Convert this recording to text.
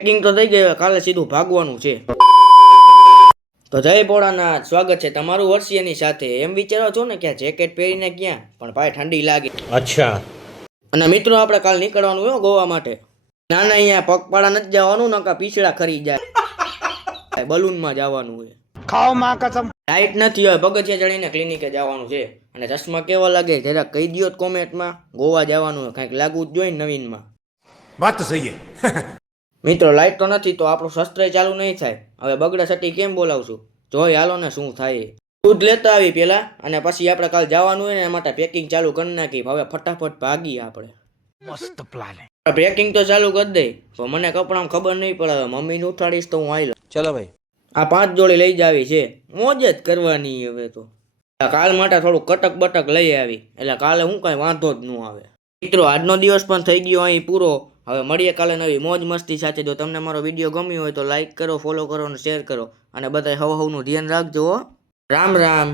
Packing તો થઈ ગઈ, કાલે સીધું ભાગવાનું છે. તો જય ભોળાનાથ, સ્વાગત છે તમારું વર્ષીયની સાથે. એમ વિચારો છો ને કે જેકેટ પહેરીને ક્યાં, પણ ભાઈ ઠંડી લાગે. અચ્છા. અને મિત્રો આપણે કાલ નીકળવાનું હોય ગોવા માટે. ના ના, અહીંયા પગપાળા નથી જવાનું, નકા પીછડા ખરી જાય. બલૂનમાં જવાનું હોય. ખાઓ માં કસમ. લાઈટ નથી હોય, પગથિયા ચડીને ક્લિનિકે જવાનું છે. અને ચશ્મા કેવા લાગે જરાક કહી દો કોમેન્ટમાં. ગોવા જવાનું હોય, કંઈક લાગવું જ જોઈએ નવીનમાં. વાત તો સહી. મિત્રો લાઈટ તો નથી તો આપણું શસ્ત્ર ચાલુ નહીં થાય. હવે બગડા સટી કેમ બોલાવશું, જોઈ હાલો ને શું થાય. દૂધ લેતા આવી પેલા, અને પછી આપણે કાલ જવાનું હોય ને એના માટે પેકિંગ ચાલુ કરી નાખી. હવે ફટાફટ ભાગીએ આપણે. મસ્ત પ્લાન. પેકિંગ તો ચાલુ કરી દઈ, તો મને કપડાં ખબર નહીં પડે. મમ્મીને ઉઠાડીશ તો હું આવેલો. ચલો ભાઈ, આ 5 જોડી લઈ જ આવી છે, મોજ જ કરવાની. હવે તો કાલ માટે થોડું કટક બટક લઈ આવી, એટલે કાલે હું કાંઈ વાંધો જ ન આવે. મિત્રો આજનો દિવસ પણ થઈ ગયો અહીં પૂરો. હવે મળીએ કાલે નવી મોજ મસ્તી સાથે. જો તમને મારો વિડીયો ગમ્યો હોય તો લાઈક કરો, ફોલો કરો અને શેર કરો. અને બધાય હવનું ધ્યાન રાખજો. રામ રામ.